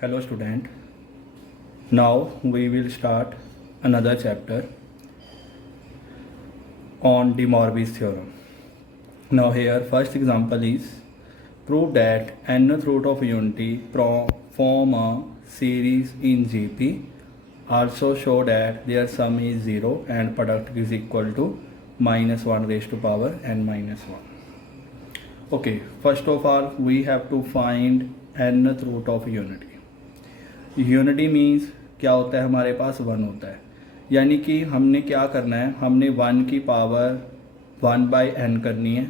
Hello student. Now we will start another chapter on De Morbi's theorem. Now here first example is prove that nth root of unity form a series in GP. Also show that their sum is 0 and product is equal to minus 1 raised to power n minus 1. Okay, first of all we have to find nth root of unity. Unity means क्या होता है, हमारे पास 1 होता है, यानी कि हमने क्या करना है, हमने 1 की पावर 1/n करनी है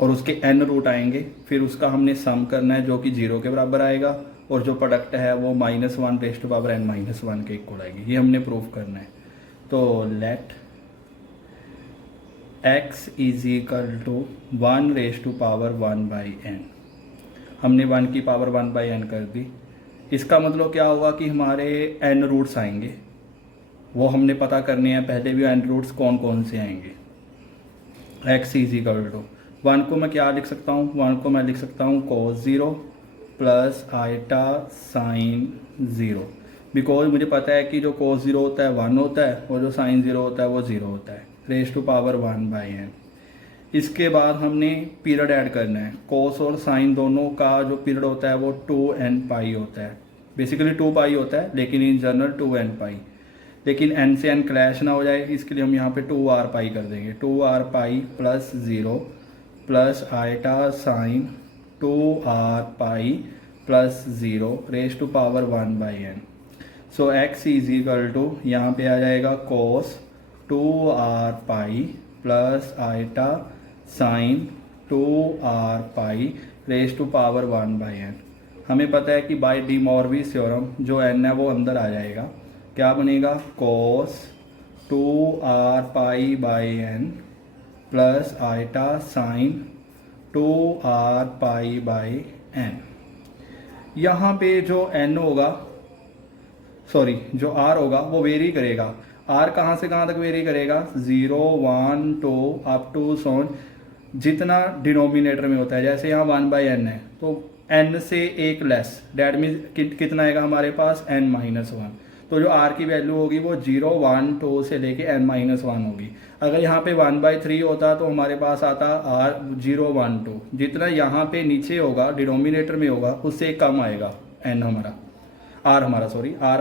और उसके n रूट आएंगे, फिर उसका हमने सम करना है जो कि 0 के बराबर आएगा और जो प्रोडक्ट है वो -1 रेज़ टू पावर n - 1 के इक्वल आएगी। ये हमने प्रूफ करना है। तो let x is equal to 1 raise to power 1/n, हमने 1 की पावर 1/n कर दी। इसका मतलब क्या होगा कि हमारे n रूट्स आएंगे, वो हमने पता करने हैं पहले भी n रूट्स कौन कौन से आएंगे। x इज इक्वल टू 1 को मैं क्या लिख सकता हूँ, 1 को मैं लिख सकता हूँ cos 0 plus iota sine 0, because मुझे पता है कि जो cos 0 होता है 1 होता है और जो साइन 0 होता है वो 0 होता है, रेज़ टू पावर 1/n। इसके बाद हमने पीरियड ऐड करना है। कोस और साइन दोनों का जो पीरियड होता है वो 2n पाई होता है, बेसिकली 2 पाई होता है लेकिन इन जनरल 2n पाई, लेकिन n से n क्लैश ना हो जाए इसके लिए हम यहाँ पे 2r पाई कर देंगे। 2r pi plus 0 plus iota sine 2r pi plus 0 raise to power 1/n। So x is equal to यहाँ पे आ जाएगा cos 2r pi plus iota sine 2r pi raise to power 1/n। हमें पता है कि बाय डी मॉर्बीज थ्योरम जो n है वो अंदर आ जाएगा, क्या बनेगा cos 2r pi by n plus iota sine 2r pi by n। यहाँ पे जो n होगा, सॉरी जो r होगा वो वेरी करेगा। r कहाँ से कहाँ तक वेरी करेगा, 0 1 2 अप टू सोन जितना डिनोमिनेटर में होता है। जैसे यहाँ 1/n है तो n से एक लेस, डैट मीन्स कितना आएगा हमारे पास n - 1। तो जो r की वैल्यू होगी वो 0 1 2 से लेके n - 1 होगी। अगर यहाँ पे 1/3 होता तो हमारे पास आता r 0 1 2, जितना यहाँ पे नीचे होगा डिनोमिनेटर में होगा उससे कम आएगा n हमारा, r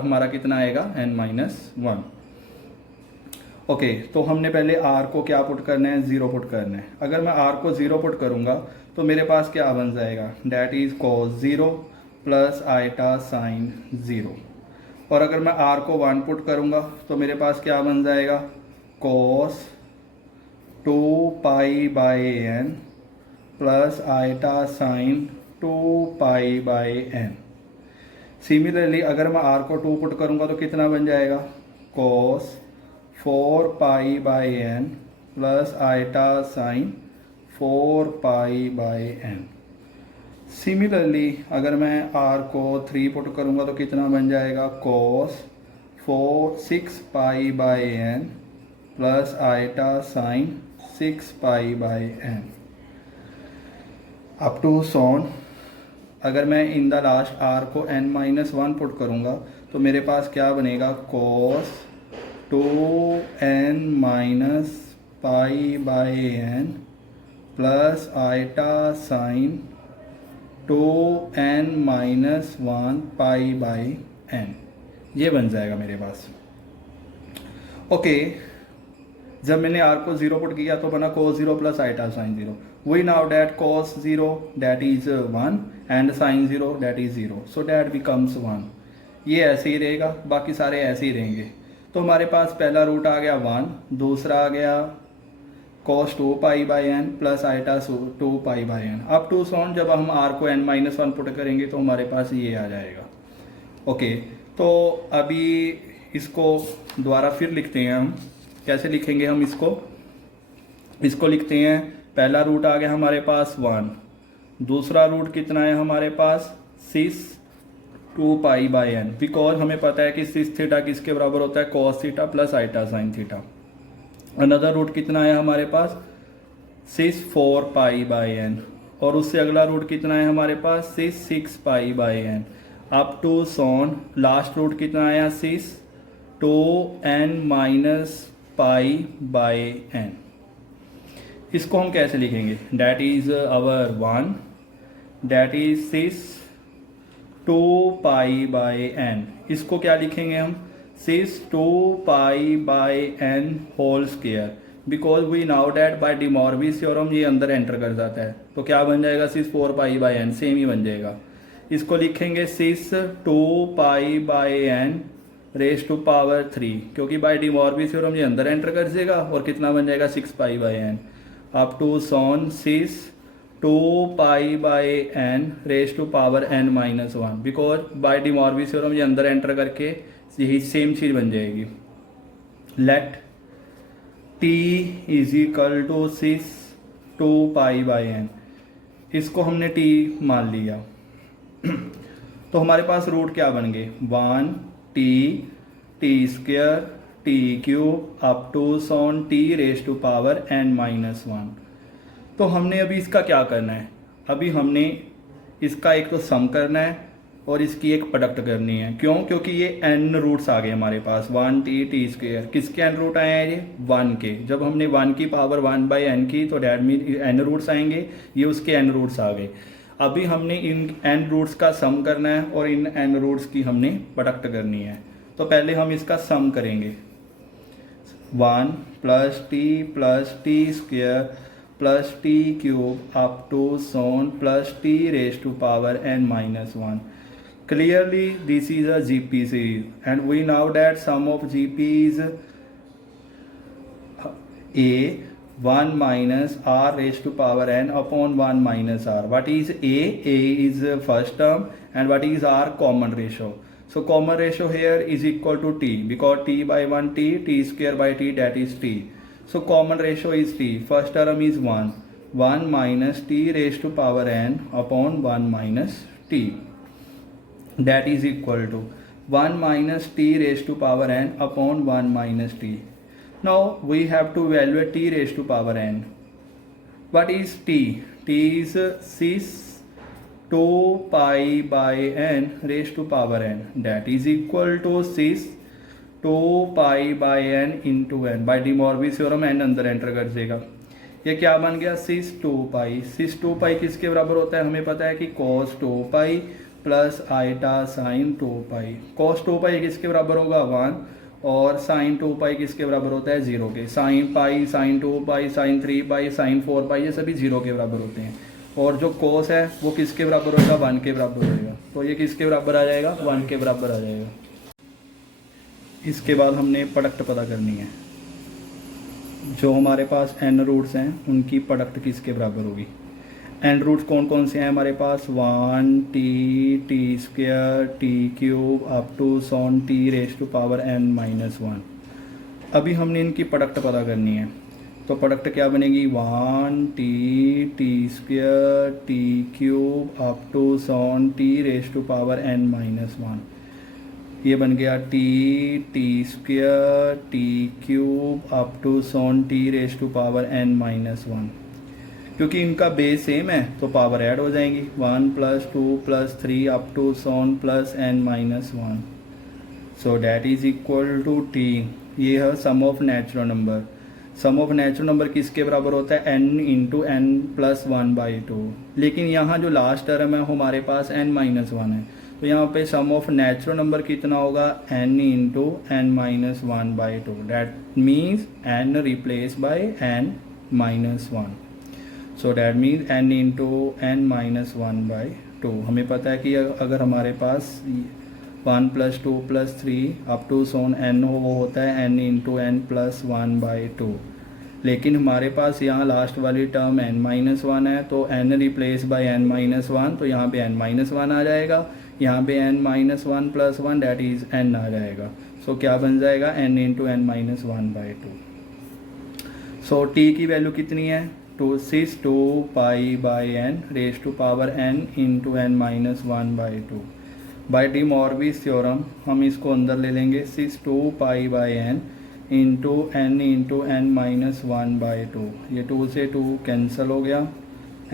हमारा कितना आएगा n - 1। ओके, तो हमने पहले r को क्या पुट करना है, 0 पुट करना है। अगर मैं r को 0 पुट करूँगा तो मेरे पास क्या बन जाएगा, that is cos 0 plus iota sine 0। और अगर मैं r को 1 पुट करूँगा तो मेरे पास क्या बन जाएगा, cos 2 pi by n plus iota sine 2 pi by n। Similarly अगर मैं r को 2 पुट करूँगा तो कितना बन जाएगा, cos 4 pi by n plus iota sine 4 pi by n। Similarly अगर मैं r को 3 पुट करूँगा तो कितना बन जाएगा, cos 6 pi by n plus iota sine 6 pi by n up to so on. अगर मैं इन द लास्ट r को n - 1 पुट करूँगा तो मेरे पास क्या बनेगा, cos 2n - pi by n plus iota sine 2n - 1 pi by n। ये बन जाएगा मेरे पास। ओके, जब मैंने r को 0 पुट किया तो बना cos 0 plus iota sine 0। We now that cos 0 that is 1 and sine 0 that is 0, so that becomes 1। ये ऐसे ही रहेगा, बाकी सारे ऐसे ही रहेंगे। तो हमारे पास पहला रूट आ गया 1, दूसरा आ गया cos 2 pi by n plus iota 2 pi by n up to so on. जब हम r को n - 1 पुट करेंगे तो हमारे पास ये आ जाएगा। ओके, तो अभी इसको दोबारा फिर लिखते हैं हम। कैसे लिखेंगे हम इसको लिखते हैं, पहला रूट आ गया हमारे पास 1, दूसरा रूट कितना है हमारे पास 6 2 पाई बाई n, बिकॉज हमें पता है कि 6 थीटा किसके बराबर होता है, cos theta plus iota sine theta. Another root कितना है हमारे पास 6 4 पाई बाई n और उससे अगला रूट कितना है हमारे पास 6 pi by n। Up to so on last root कितना आया 6 two n minus pi by n। इसको हम कैसे लिखेंगे, that is our 1, that is 6 two pi by n। इसको क्या लिखेंगे हम 6 two pi by n whole square, because we now that by De Moivre's theorem ये अंदर एंटर कर जाता है, तो क्या बन जाएगा 6 4 पाई बाय n, सेम ही बन जाएगा। इसको लिखेंगे 6 two pi by n raise to power 3, क्योंकि बाय डी मॉर्बिस थ्योरम ये अंदर एंटर कर जाएगा और कितना बन जाएगा 6 pi by n up to so on 6 two pi by n raise to power n minus 1, because by De Moivre's theorem ये अंदर एंटर करके यही सेम चीज बन जाएगी। Let t is equal to 6 two pi by n, इसको हमने t मान लिया तो हमारे पास रूट क्या बन गए 1 t square t cube up to so on t raise to power n minus 1। तो हमने अभी इसका क्या करना है, अभी हमने इसका एक तो सम करना है और इसकी एक प्रोडक्ट करनी है। क्यों, क्योंकि ये n रूट्स आ गए हमारे पास 1 t स्क्वायर, किसके n रूट आए हैं ये 1 के। जब हमने 1 की पावर 1 बाई n की तो डैट मीन n रूट्स आएंगे, ये उसके n रूट्स आ गए। अभी हमने इन n रूट्स का सम करना है और इन n रूट्स की हमने प्रोडक्ट करनी है। तो पहले हम इसका सम करेंगे 1 plus t square plus t cube up to so on plus t raise to power n minus 1। Clearly this is a GP series and we know that sum of GP is a 1 minus r raised to power n upon 1 minus r. What is a? A is first term and what is r? Common ratio. So common ratio here is equal to t, because t by 1 t square by t, that is t. So common ratio is t. First term is 1 minus t raised to power n upon 1 minus t, that is equal to 1 minus t raised to power n upon 1 minus t. Now we have to evaluate t raised to power n. What is t? T is 6 2 pi by n raised to power n, that is equal to 6 2 pi by n into n। by De Moivre's theorem n अंदर enter कर देगा। ये क्या बन गया 6 2 पाई। 6 2 pi किसके बराबर होता है, हमें पता है कि cos 2 pi plus iota sine 2 pi. cos 2 pi किसके बराबर होगा 1 और साइन 2 पाई किसके बराबर होता है 0 के। Sign pi, sine 2 pi, sine 3 पाई, साइन 4 पाई, ये सभी 0 के बराबर होते हैं। और जो cos है वो किसके बराबर होगा 1 के बराबर होगा, तो ये किसके बराबर आ जाएगा 1 के बराबर आ जाएगा। इसके बाद हमने प्रोडक्ट पता करनी है, जो हमारे पास n रूट्स हैं उनकी प्रोडक्ट किसके बराबर होगी। n रूट्स कौन कौन से हैं हमारे पास 1 t square t cube up to so on t raise to power n minus 1। अभी हमने इनकी प्रोडक्ट पता करनी है, तो प्रोडक्ट क्या बनेगी 1 t square t cube up to so on t raise to power n minus 1। ये बन गया t square t cube up to so on t raise to power n minus 1। क्योंकि इनका बेस सेम है तो पावर ऐड हो जाएंगी 1 plus 2 plus 3 up to so on plus n minus 1। So that is equal to t। ये है sum of natural number. Sum of natural number किसके बराबर होता है n इंटू n प्लस 1/2। लेकिन यहाँ जो लास्ट टर्म है हमारे पास n माइनस 1 है, तो यहाँ पे सम ऑफ नेचुरल नंबर कितना होगा n into n minus 1/2। That means n replace by n minus 1। So that means n into n minus 1/2। हमें पता है कि अगर हमारे पास 1 plus 2 plus 3 up to so on n हो, वो होता है n इंटू n प्लस 1/2। लेकिन हमारे पास यहाँ लास्ट वाली टर्म n माइनस 1 है, तो n replace by n minus 1, तो यहाँ पे n माइनस 1 आ जाएगा। यहाँ पे n minus 1 plus 1 that is n आ जाएगा। सो क्या बन जाएगा n into n minus 1/2। So t की वैल्यू कितनी है 6 2 pi by n raise to power n into n minus 1/2। By De Moivre's theorem हम इसको अंदर ले लेंगे 6 2 pi by n into n minus 1/2। ये 2 से 2 कैंसिल हो गया,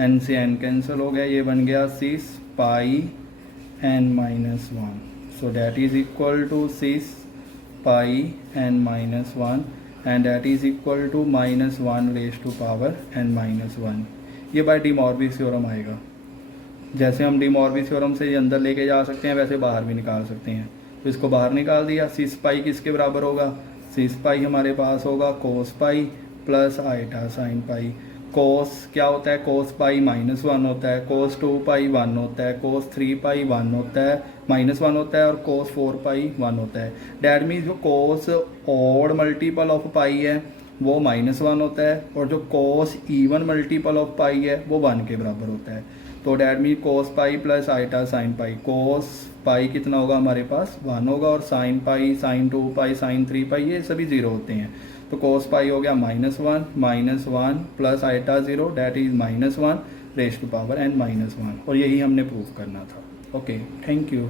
n से n कैंसिल हो गया, ये बन गया 6 पाई n minus 1. So that is equal to 6 pi n minus 1 and that is equal to minus 1 raised to power n minus 1. ये बाय डी मॉर्बिस थ्योरम आएगा। जैसे हम डी मॉर्बिस थ्योरम से अंदर लेके जा सकते हैं वैसे बाहर भी निकाल सकते हैं। तो इसको बाहर निकाल दिया। 6 पाई किसके बराबर होगा? 6 पाई हमारे पास होगा cos pi plus iota sine pi. Cos क्या होता है? कोस पाई माइनस 1 होता है, कोस 2 पाई 1 होता है, कोस 3 पाई 1 होता है, माइनस 1 होता है और कोस 4 पाई 1 होता है। डैट मीन्स जो cos odd multiple of pi है वो माइनस 1 होता है और जो cos even multiple of pi है वो 1 के बराबर होता है। तो that mean cos pi plus iota sine pi. Cos pi कितना होगा हमारे पास? 1 होगा और sine pi, sine 2 pi, sine 3 pi ये सभी 0 होते हैं। तो कोस पाई हो गया minus one plus iota 0 that is -1 raise to power n -1 और यही हमने प्रूव करना था। Okay, thank you.